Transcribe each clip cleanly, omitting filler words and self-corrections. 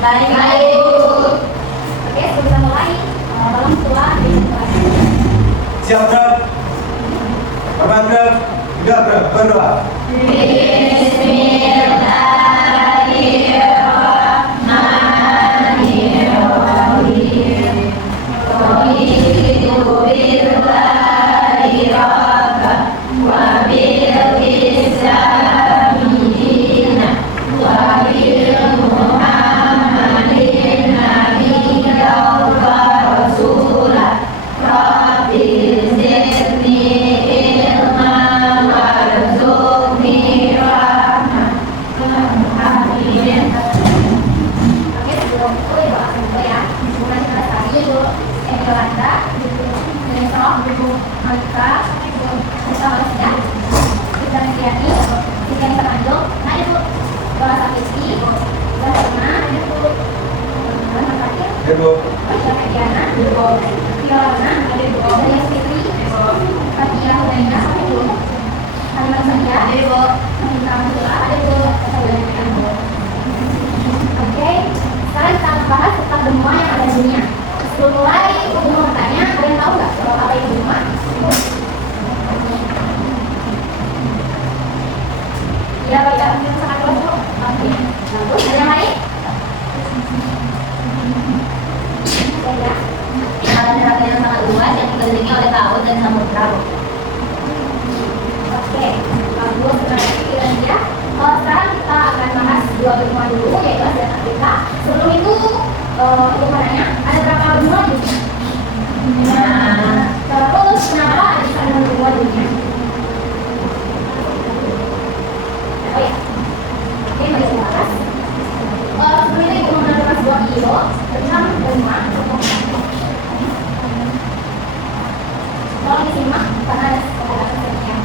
Baik. Oke, sebelum kita mulai, tolong ketua presentasi. Siap, Bro? Aman, Bro? Tidak, Bro? Berdoa. Oke, sekarang kita akan bahas tentang benua yang ada di dunia. Sebelum mulai, aku mau bertanya, kalian tahu nggak apa itu benua? Ya, baik, kita sangat dulu. Oke, bagus. Ada yang lain? Ya. Daratan yang sangat luas yang dikelilingi oleh laut dan samudra. Oke, bagus. Terima kasih kira-kira. Sekarang kita akan bahas dua benua dulu, yaitu Asia dan Afrika. Sebelum itu, pertanyaannya, ada berapa benua di dunia? Nah, terus kenapa ada di sana benua di dunia? Oh ya, oke, mari kita bahas. Sebelum itu, ibu mengenalkan sebuah video tentang benua. Tolong disimak karena ada kata-kata yang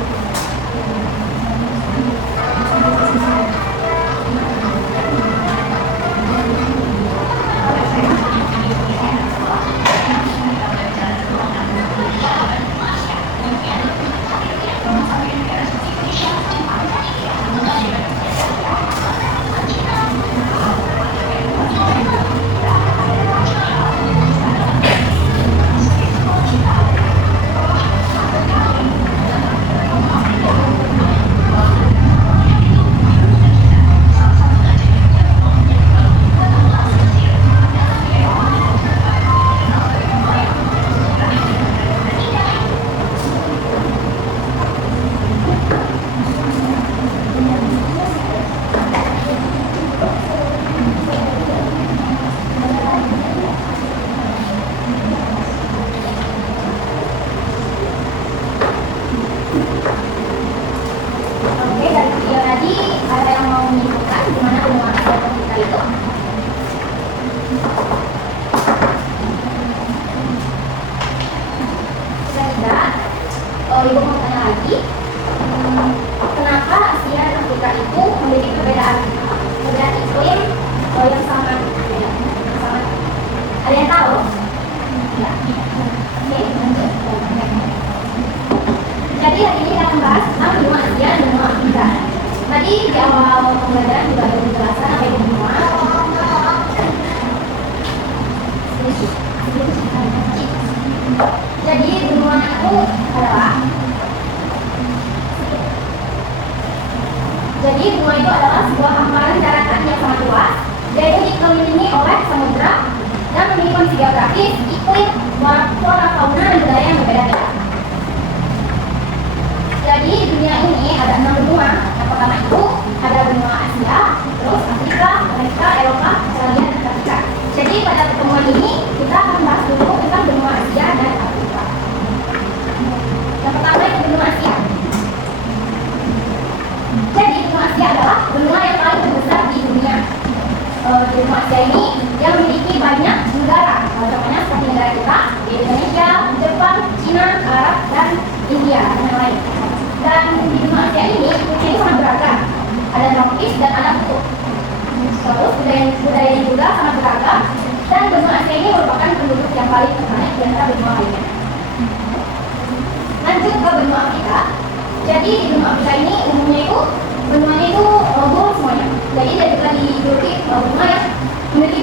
ibu mau tanya lagi, kenapa Asia dan Afrika itu memiliki perbedaan iklim yang sangat beda? Ada yang tahu? Ya. Oke, lanjut. Jadi hari ini kita akan bahas tentang benua Asia dan benua Afrika. Tadi di awal pembelajaran juga ada penjelasan apa itu benua. Jadi benua itu adalah sebuah hamparan daratan yang sangat luas, yaitu dikelilingi oleh samudra dan memiliki kondisi geografis, iklim, flora, fauna, dan budaya yang berbeda-beda. Jadi di dunia ini ada 6 benua. Yang pertama itu ada benua Asia, terus Afrika, Amerika, Eropa, Australia, dan Antartika. Jadi pada pertemuan ini kita akan bahas dulu tentang benua Asia dan Afrika. Yang pertama itu benua Asia. Jadi benua Asia adalah benua yang paling terbesar di dunia. Di benua Asia ini yang memiliki banyak negara. Contohnya seperti negara kita, Indonesia, Jepang, Cina, Arab, dan India, dan yang lain. Dan di benua Asia ini sangat beragam. Ada tropis dan ada kutub. Terus budaya juga sangat beragam. Dan benua Asia ini merupakan penduduk yang paling terbanyak di antara benua lainnya. Lanjut ke benua Afrika. Jadi di benua Afrika ini umumnya itu benuanya itu luas semuanya. Jadi dari tadi dijuluki benua yang memiliki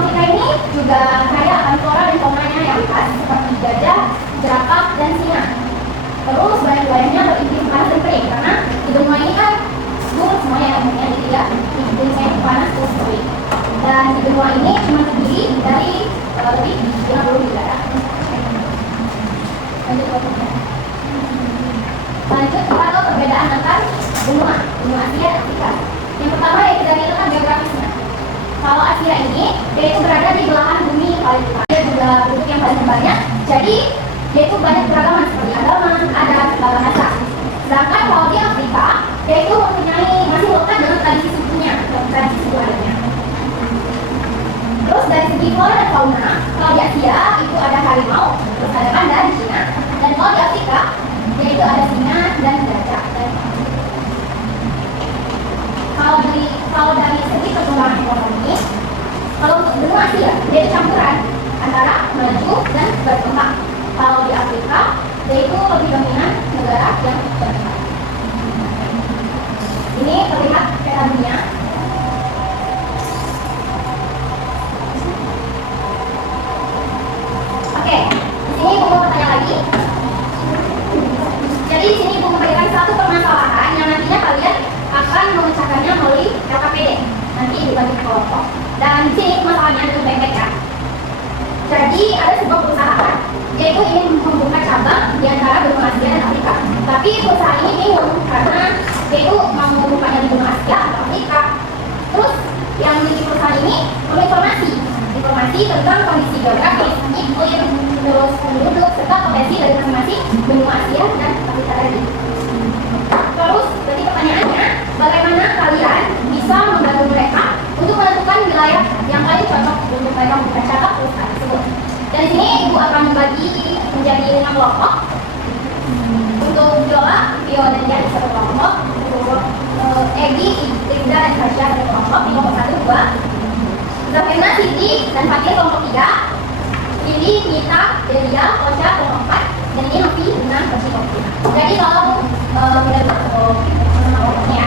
Afrika ini juga kaya akan flora dan faunanya yang khas seperti gajah, jerapah, dan singa. Terus banyak wilayahnya beriklim panas dan kering karena di benua ini kan gunung semuanya yang umumnya jadi ya iklim saya panas terus kering. Dan di benua ini cuma terdiri dari lebih 50 negara. Lanjut kita ke perbedaan antar benua Asia dan Afrika. Yang pertama yaitu dari letak geografisnya. Kalau Asia ini dia itu berada di belahan bumi yang paling luas. Dia juga penduduk yang paling banyak. Jadi dia itu banyak keragaman seperti agama, adat, bahasa. Sedangkan kalau di Afrika dia itu mempunyai masih lekat dengan tradisi sukunya, tradisi suku adatnya. Terus dari segi flora dan fauna, kalau di Asia itu ada harimau, terus ada panda di Cina, dan kalau di Afrika dia itu ada singa dan gajah. Kalau dari segi perkembangan ekonomi, kalau untuk benua Asia dia itu campuran antara maju dan berkembang. Kalau di Afrika dia itu lebih dominan negara yang berkembang. Ini terlihat peta dunia. Oke, di sini Ibu mau bertanya lagi. Jadi di sini Ibu memberikan satu permasalahan yang nantinya kalian akan memecahkannya melalui LKPD. Nanti dibagi kelompok. Dan di sini masalahnya ada pendek ya. Jadi ada sebuah perusahaan yaitu ingin membuka cabang di antara benua Asia dan Afrika. Tapi perusahaan ini bingung karena dia itu mau membukanya di benua Asia atau Afrika. Terus yang memiliki perusahaan ini perlu informasi tentang kondisi geografis, iklim, terus penduduk serta potensi dari masing-masing benua Asia dan Afrika tadi. Terus berarti pertanyaannya, bagaimana kalian bisa membantu mereka untuk menentukan wilayah yang paling cocok untuk mereka membuka cabang perusahaan tersebut? Dan di sini Ibu akan membagi menjadi 5 kelompok. Untuk Viola, dan Jan di satu kelompok. Untuk Egi, Linda, dan Fasya satu kelompok. Di kelompok 1, 2. Zafirna, Siti, dan Fatir kelompok 3. Lili, Nita, Delia, Osha kelompok 4. Dan ini Novi, Luna, Persi kelompok 5. Jadi kalau tidak masuk kelompoknya.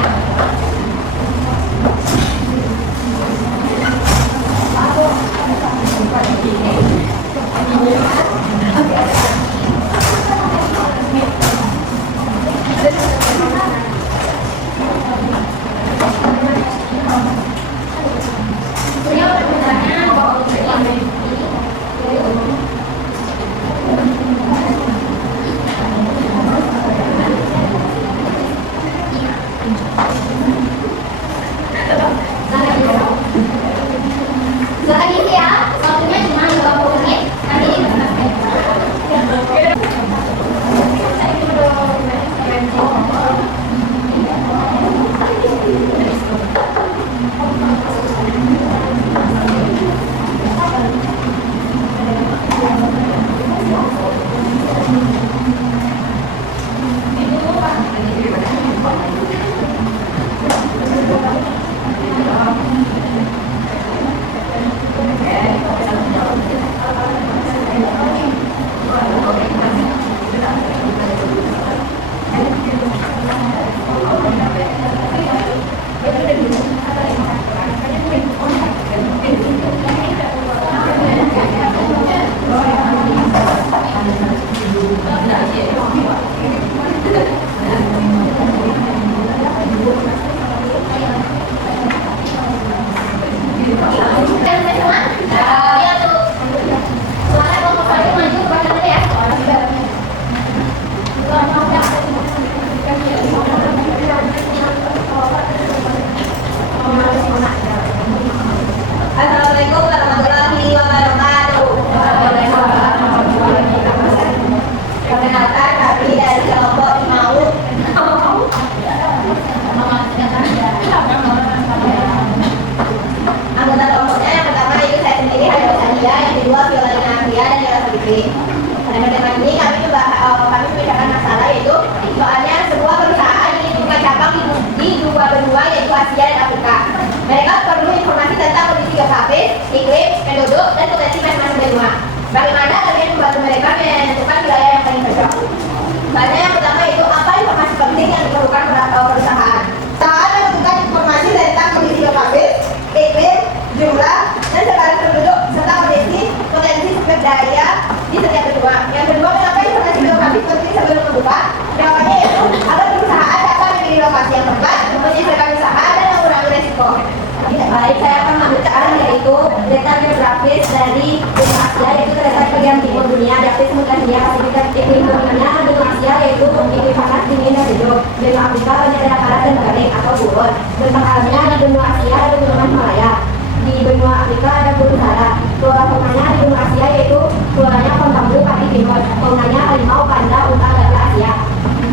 Baik, saya akan membacakan yaitu data geografis dari benua Asia, yaitu terletak di bagian timur dunia, adaptif samudra Hindia Pasifik. Iklim dominannya benua Asia yaitu iklim panas, dingin dan sejuk. Benua Afrika banyak daerah panas dan kering atau gurun. Bentang alamnya di benua Asia ada gunungan Himalaya. Di benua Afrika ada Gunung Sahara. Flora faunanya di benua Asia yaitu floranya kontambu, pati, timun. Faunanya harimau, panda, unta, gajah Asia.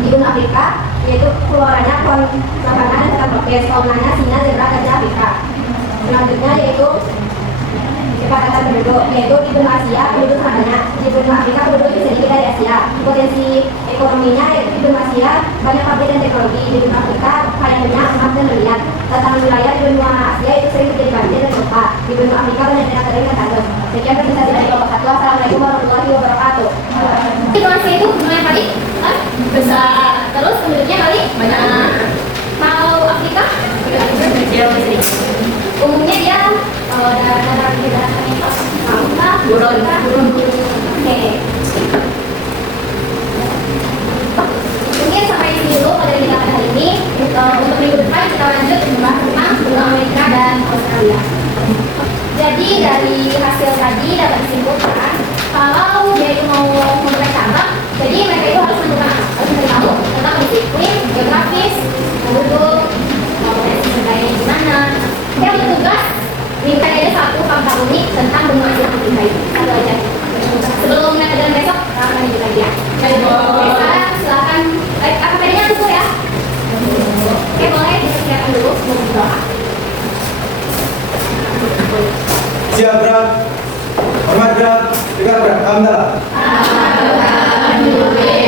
Di benua Afrika yaitu floranya savana dan tropis. Faunanya singa, zebra, gajah Afrika. Selanjutnya yaitu kepadatan penduduk, yaitu di benua Asia penduduk sangat banyak, di benua Afrika penduduk lebih sedikit dari Asia. Potensi ekonominya yaitu di benua Asia banyak pabrik dan teknologi, di benua Afrika kaya minyak, emas dan berlian. Tantangan wilayah di benua Asia itu sering terjadi banjir dan gempa. Di benua Afrika banyak daerah kering dan tandus. Sekian presentasi dari kelompok 1. Assalamualaikum warahmatullahi wabarakatuh. Di benua Asia itu benua yang paling besar. Terus penduduknya paling banyak. Mau Afrika? Kecil, sedikit. Umumnya dia daerah gurun. Oke. Mungkin sampai sini dulu pada kita hari ini. Untuk minggu depan kita lanjut membahas tentang benua Amerika dan Australia. Jadi dari hasil tadi dapat disimpulkan kalau dia itu mau memulai cabang, jadi mereka itu harus menentukan harus mencari tahu tentang kondisi iklim, geografis, penduduk, potensi sendiri gimana. Yang bertugas minta aja satu fakta unik tentang benua Asia Afrika itu. Satu aja. Sebelum dan besok akan lanjut lagi ya. Sekarang silakan AKP-nya dulu ya. Oke, boleh dipersiapkan dulu mau berdoa. Siap berat. Hormat berat. Tegak berat. Alhamdulillah. Alhamdulillah.